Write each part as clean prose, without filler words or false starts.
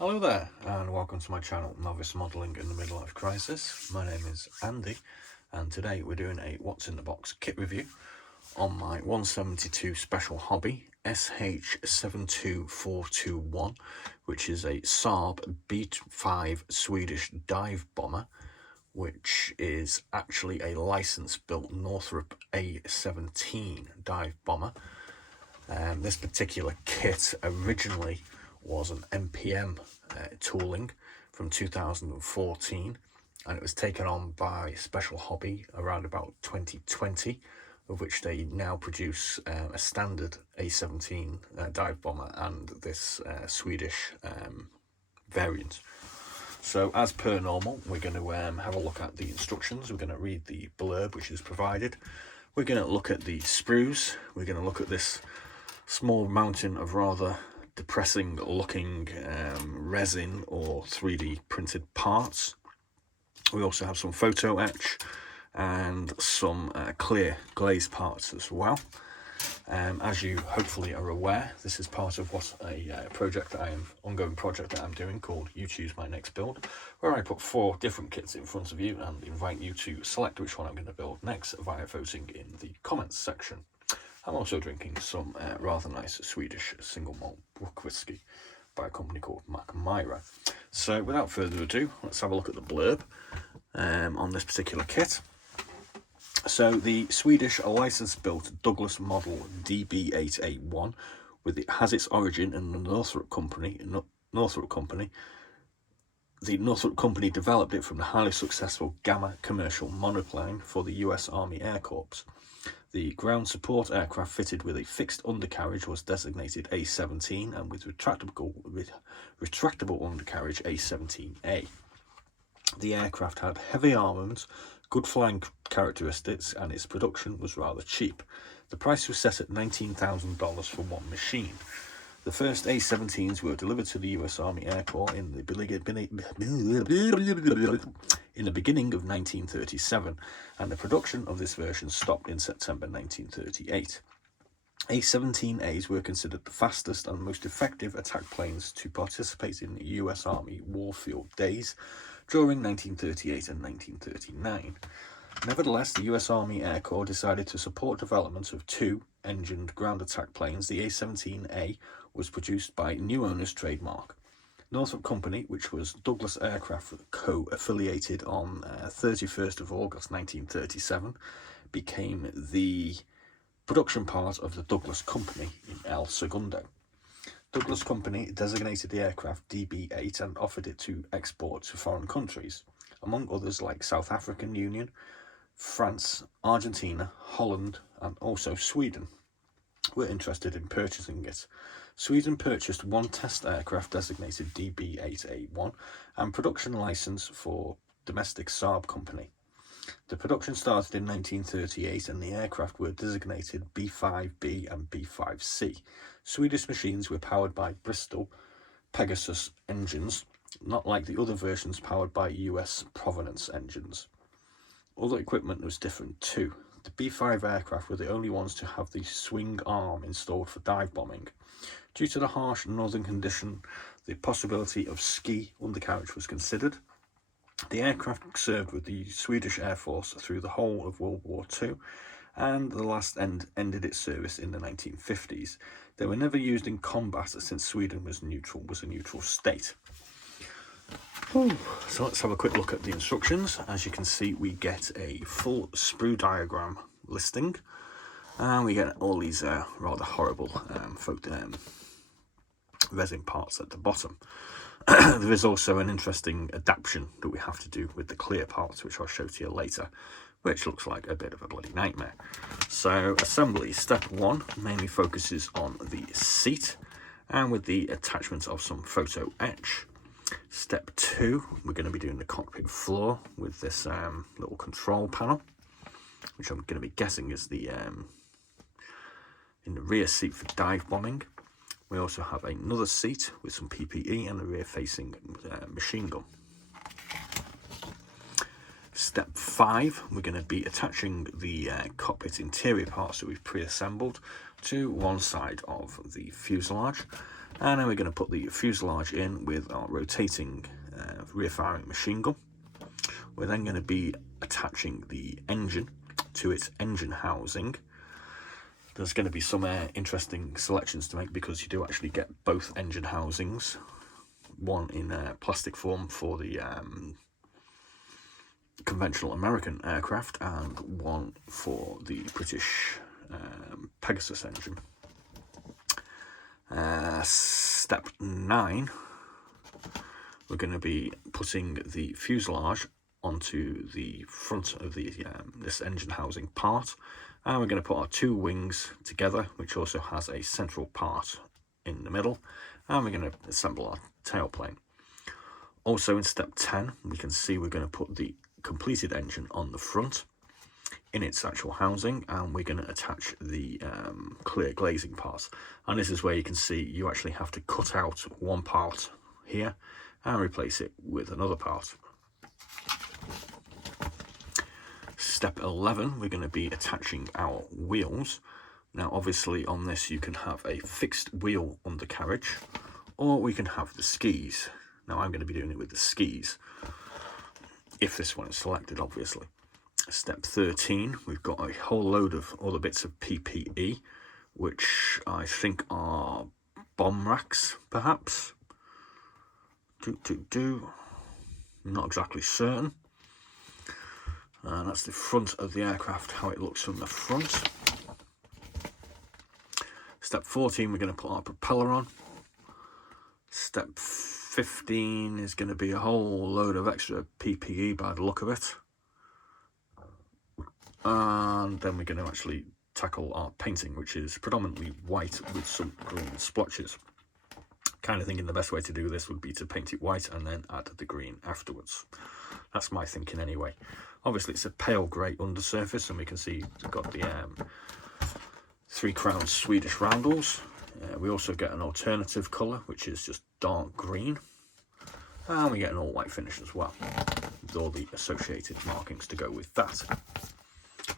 Hello there, and welcome to my channel, Novice Modelling in the Midlife Crisis. My name is Andy, and today we're doing a What's in the Box kit review on my 172 special hobby, SH72421, which is a Saab B-5 Swedish dive bomber, which is actually a license-built Northrop A-17 dive bomber. This particular kit originally was an MPM tooling from 2014, and it was taken on by Special Hobby around about 2020, of which they now produce a standard A-17 dive bomber and this Swedish variant. So as per normal, we're going to have a look at the instructions. We're going to read the blurb which is provided. We're going to look at the sprues. We're going to look at this small mountain of rather depressing looking resin or 3D printed parts. We also have some photo etch and some clear glaze parts as well. As you hopefully are aware, this is part of what a ongoing project that I'm doing called You Choose My Next Build, where I put 4 different kits in front of you and invite you to select which one I'm going to build next via voting in the comments section. I'm also drinking some rather nice Swedish single malt brook whiskey by a company called Myra. So without further ado, let's have a look at the blurb on this particular kit. So the Swedish license-built Douglas model DB8A1 has its origin in the Northrop Company. The Northrop Company developed it from the highly successful Gamma commercial monoplane for the US Army Air Corps. The ground support aircraft fitted with a fixed undercarriage was designated A-17 and with retractable undercarriage A-17A. The aircraft had heavy armaments, good flying characteristics, and its production was rather cheap. The price was set at $19,000 for one machine. The first A-17s were delivered to the US Army Air Corps in the beginning of 1937, and the production of this version stopped in September 1938. A-17As were considered the fastest and most effective attack planes to participate in the US Army warfield days during 1938 and 1939. Nevertheless, the US Army Air Corps decided to support development of 2-engined ground attack planes. The A-17A was produced by new owner's trademark. Northrop Company, which was Douglas Aircraft co-affiliated on 31st of August 1937, became the production part of the Douglas Company in El Segundo. Douglas Company designated the aircraft DB8 and offered it to export to foreign countries, among others like South African Union, France, Argentina, Holland, and also Sweden were interested in purchasing it. Sweden purchased one test aircraft designated DB8A1 and production license for domestic Saab company. The production started in 1938 and the aircraft were designated B-5B and B-5C. Swedish machines were powered by Bristol Pegasus engines, not like the other versions powered by US Provenance engines. Other equipment was different too. The B-5 aircraft were the only ones to have the swing arm installed for dive bombing. Due to the harsh northern condition, the possibility of ski undercarriage was considered. The aircraft served with the Swedish Air Force through the whole of World War II, and the last ended its service in the 1950s. They were never used in combat since Sweden was a neutral state. So let's have a quick look at the instructions. As you can see, we get a full sprue diagram listing, and we get all these rather horrible resin parts at the bottom. There is also an interesting adaptation that we have to do with the clear parts, which I'll show to you later, which looks like a bit of a bloody nightmare. So assembly step 1 mainly focuses on the seat and with the attachment of some photo etch. Step 2, we're going to be doing the cockpit floor with this little control panel, which I'm going to be guessing is the in the rear seat for dive bombing. We also have another seat with some PPE and a rear-facing machine gun. Step 5, we're going to be attaching the cockpit interior parts that we've pre-assembled to one side of the fuselage. And then we're going to put the fuselage in with our rotating rear firing machine gun. We're then going to be attaching the engine to its engine housing. There's going to be some interesting selections to make, because you do actually get both engine housings, one in plastic form for the conventional American aircraft and one for the British Pegasus engine. Step 9, we're going to be putting the fuselage onto the front of the this engine housing part, and we're going to put our 2 wings together, which also has a central part in the middle, and we're going to assemble our tailplane. Also in step 10, we can see we're going to put the completed engine on the front in its actual housing, and we're going to attach the clear glazing parts. And this is where you can see you actually have to cut out one part here and replace it with another part. Step 11, we're going to be attaching our wheels. Now obviously on this you can have a fixed wheel undercarriage, or we can have the skis. Now I'm going to be doing it with the skis, if this one is selected obviously. Step 13, we've got a whole load of other bits of PPE, which I think are bomb racks perhaps. Not exactly certain. And that's the front of the aircraft, how it looks from the front. Step 14, we're going to put our propeller on. Step 15 is going to be a whole load of extra PPE by the look of it. And then we're going to actually tackle our painting, which is predominantly white with some green splotches. Kind of thinking the best way to do this would be to paint it white and then add the green afterwards. That's my thinking anyway. Obviously it's a pale grey undersurface, and we can see we've got the 3 crown Swedish roundels. We also get an alternative colour, which is just dark green, and we get an all white finish as well, with all the associated markings to go with that.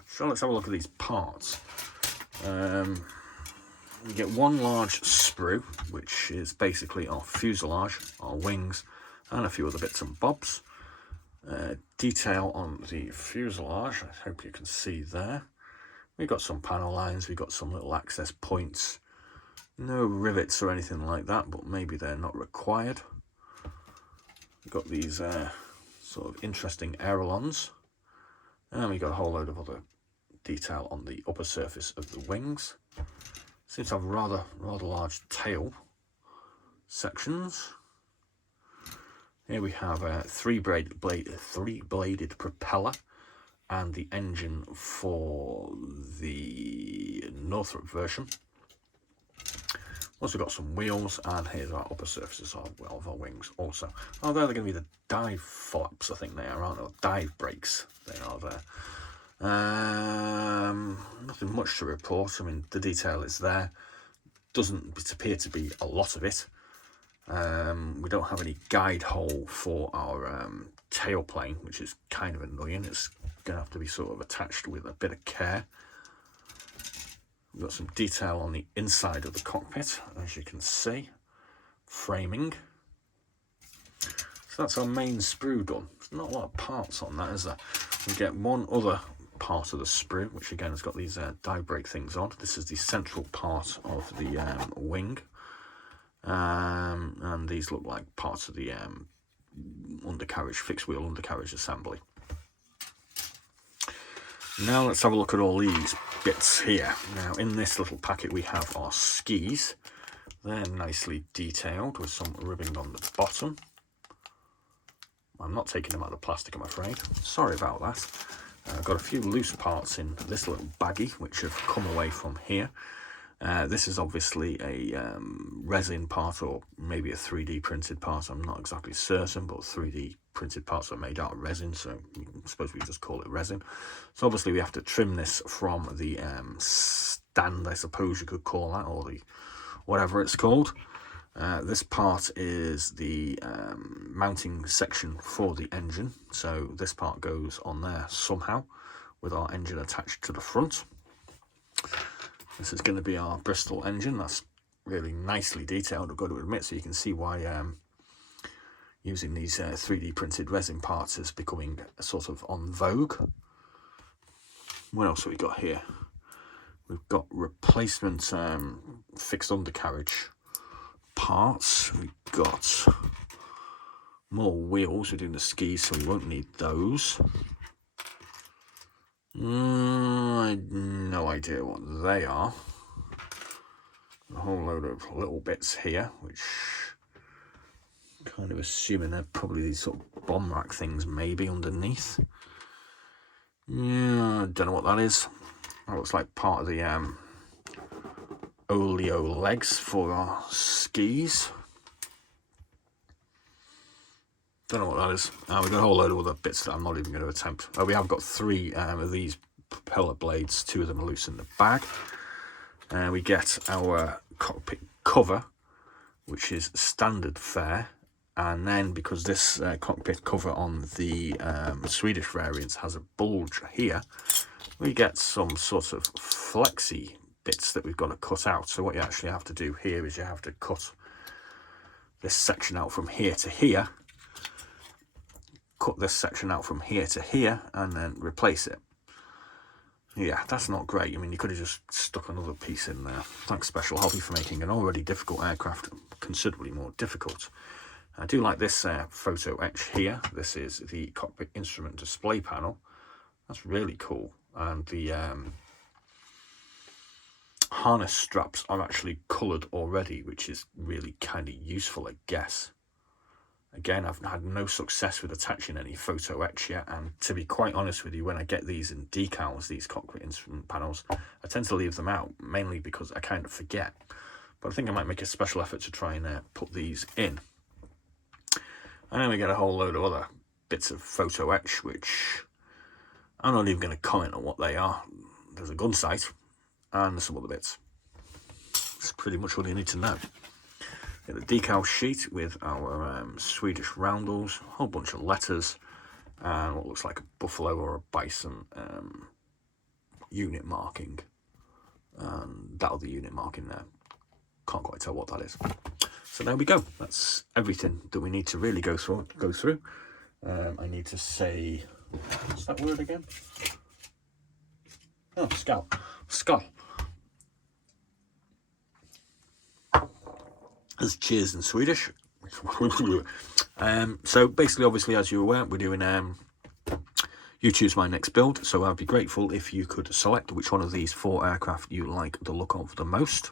So let's have a look at these parts. We get one large sprue, which is basically our fuselage, our wings, and a few other bits and bobs. Detail on the fuselage, I hope you can see there. We've got some panel lines, we've got some little access points. No rivets or anything like that, but maybe they're not required. We've got these sort of interesting ailerons, and we've got a whole load of other detail on the upper surface of the wings. Seems to have rather large tail sections. Here we have a 3-bladed propeller and the engine for the Northrop version. Also got some wheels, and here's our upper surfaces of our wings also. Oh, they're going to be the dive flaps, I think they are, aren't they? Or dive brakes, they are there. Nothing much to report. I mean, the detail is there. Doesn't appear to be a lot of it. We don't have any guide hole for our tailplane, which is kind of annoying. It's going to have to be sort of attached with a bit of care. We've got some detail on the inside of the cockpit, as you can see. Framing. So that's our main sprue done. There's not a lot of parts on that, is there? We get one other part of the sprue, which again has got these dive brake things on. This is the central part of the wing. And these look like parts of the undercarriage, fixed wheel undercarriage assembly. Now let's have a look at all these bits here. Now in this little packet we have our skis. They're nicely detailed with some ribbing on the bottom. I'm not taking them out of the plastic, I'm afraid. Sorry about that. I've got a few loose parts in this little baggie which have come away from here. This is obviously a resin part, or maybe a 3D printed part. I'm not exactly certain, but 3D printed parts are made out of resin, so I suppose we just call it resin. So obviously we have to trim this from the stand, I suppose you could call that, or the whatever it's called. This part is the mounting section for the engine, so this part goes on there somehow with our engine attached to the front. This is going to be our Bristol engine, that's really nicely detailed, I've got to admit, so you can see why using these 3D printed resin parts is becoming sort of on vogue. What else have we got here? We've got replacement fixed undercarriage parts. We've got more wheels. We're doing the skis, so we won't need those. I have no idea what they are. A whole load of little bits here, which kind of assuming they're probably these sort of bomb rack things maybe underneath. Yeah, I don't know what that is. That looks like part of the oleo legs for our skis. Don't know what that is. We've got a whole load of other bits that I'm not even going to attempt. We have got 3 of these propeller blades. 2 of them are loose in the bag. We get our cockpit cover, which is standard fare. And then because this cockpit cover on the Swedish variants has a bulge here, we get some sort of flexi bits that we've got to cut out. So what you actually have to do here is you have to cut this section out from here to here, cut this section out from here to here, and then replace it. Yeah, that's not great. I mean, you could have just stuck another piece in there. Thanks Special Hobby for making an already difficult aircraft considerably more difficult. I do like this photo etch here. This is the cockpit instrument display panel. That's really cool. And the harness straps are actually coloured already, which is really kind of useful, I guess. Again, I've had no success with attaching any photo etch yet, and to be quite honest with you, when I get these in decals, these cockpit instrument panels, I tend to leave them out, mainly because I kind of forget. But I think I might make a special effort to try and put these in. And then we get a whole load of other bits of photo etch, which I'm not even going to comment on what they are. There's a gun sight and some other bits. That's pretty much all you need to know. Get the decal sheet with our Swedish roundels, a whole bunch of letters, and what looks like a buffalo or a bison unit marking. And that other unit marking there. Can't quite tell what that is. So there we go. That's everything that we need to really go through. I need to say, what's that word again? Oh, skull. There's cheers in Swedish. So basically, obviously, as you're aware, we're doing You Choose My Next Build. So I'd be grateful if you could select which one of these 4 aircraft you like the look of the most,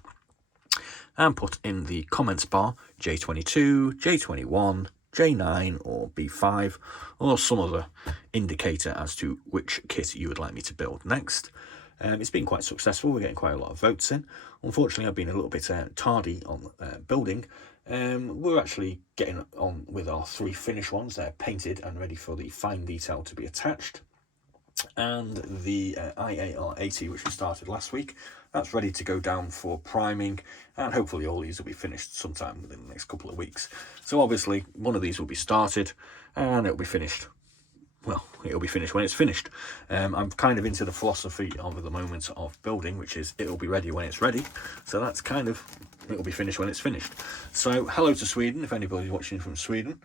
and put in the comments bar J22, J21, J9 or B5, or some other indicator as to which kit you would like me to build next. It's been quite successful. We're getting quite a lot of votes in. Unfortunately, I've been a little bit tardy on building. We're actually getting on with our 3 finished ones. They're painted and ready for the fine detail to be attached. And the IAR80, which we started last week, that's ready to go down for priming, and hopefully all these will be finished sometime within the next couple of weeks. So obviously one of these will be started and it'll be finished. Well, it'll be finished when it's finished. I'm kind of into the philosophy of the moment of building, which is it'll be ready when it's ready. So that's kind of, it'll be finished when it's finished. So hello to Sweden, if anybody's watching from Sweden.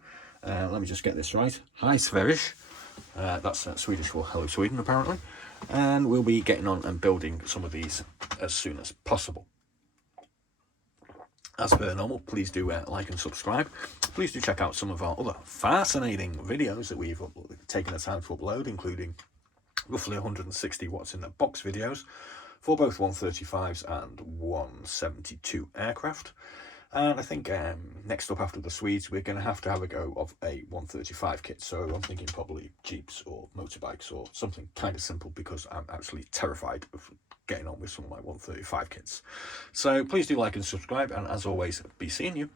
Let me just get this right. Hi Sverish. That's Swedish for hello Sweden, apparently. And we'll be getting on and building some of these as soon as possible. As per normal, please do like and subscribe. Please do check out some of our other fascinating videos that we've taken the time to upload, including roughly 160 what's in the box videos for both 135s and 172 aircraft. And I think next up after the Swedes, we're going to have a go of a 135 kit. So I'm thinking probably Jeeps or motorbikes or something kind of simple, because I'm actually terrified of getting on with some of my 135 kits. So please do like and subscribe. And as always, be seeing you.